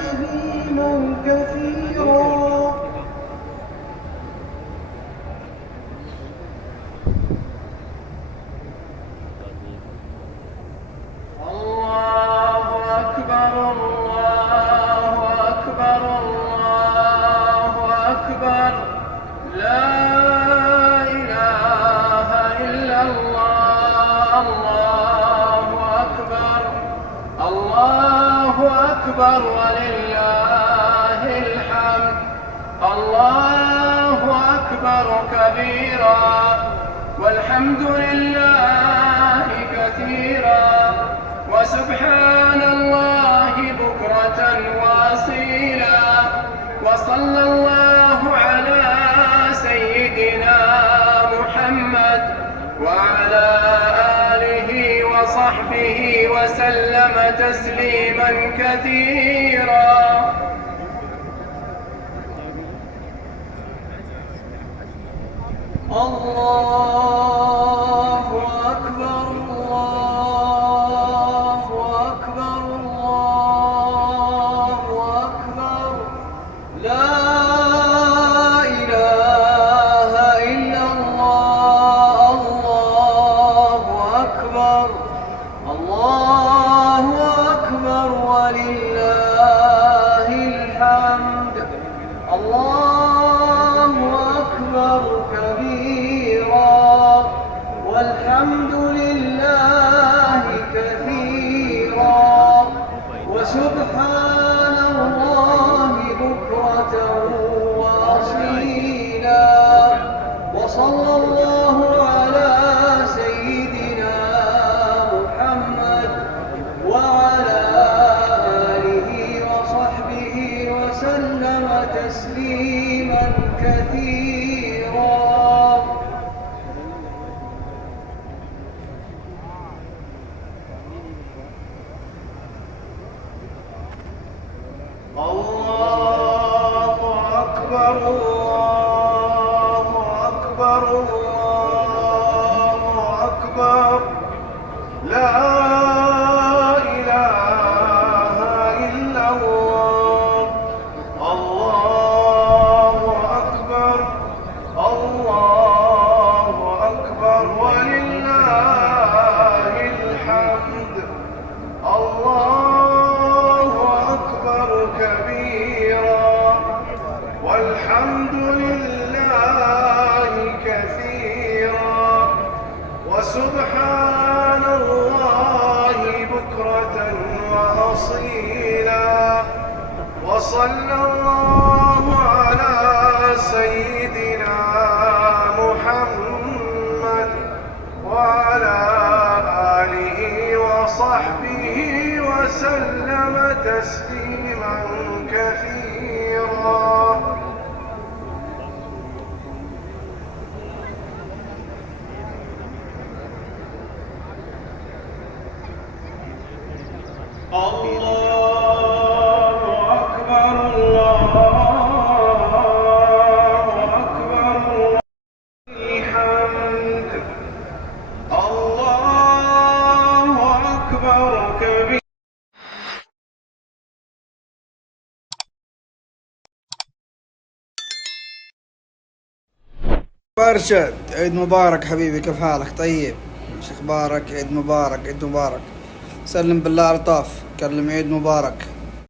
تسليما كثيرا. الله أكبر الله أكبر الله أكبر، لا إله إلا الله. الله أكبر الله أكبر ولله الحمد. الله أكبر كبيرا والحمد لله كثيرا وسبحان الله بكرة وأصيلا. وصلى الله على سيدنا محمد وعلى آله وصحبه وسلم تسليما كثيرا. الله أكبر الله أكبر الله أكبر، لا إله إلا الله. الله أكبر الله أكبر ولله الحمد. الله أكبر كبيرا والحمد لله كثيرا وسبحان الله بكرة وأصيلا. وصلى الله على سيدنا محمد وعلى آله وصحبه وسلم تسليما كثيرا. الله أكبر الله أكبر الله أكبر، لا إله إلا الله. الله أكبر الله أكبر ولله الحمد. الله أكبر كبيرا والحمد لله كثيرا وسبحان الله بكرة وأصيلا. وصلى الله على سيدنا محمد وعلى آله وصحبه وسلم تسليما كثيرا. الله أكبر الله أكبر الحمد. الله أكبر كبير. أرشد، عيد مبارك حبيبي، كيف حالك؟ طيب، ايش اخبارك؟ عيد مبارك عيد مبارك. سلم بالله ألطاف، كلم عيد مبارك.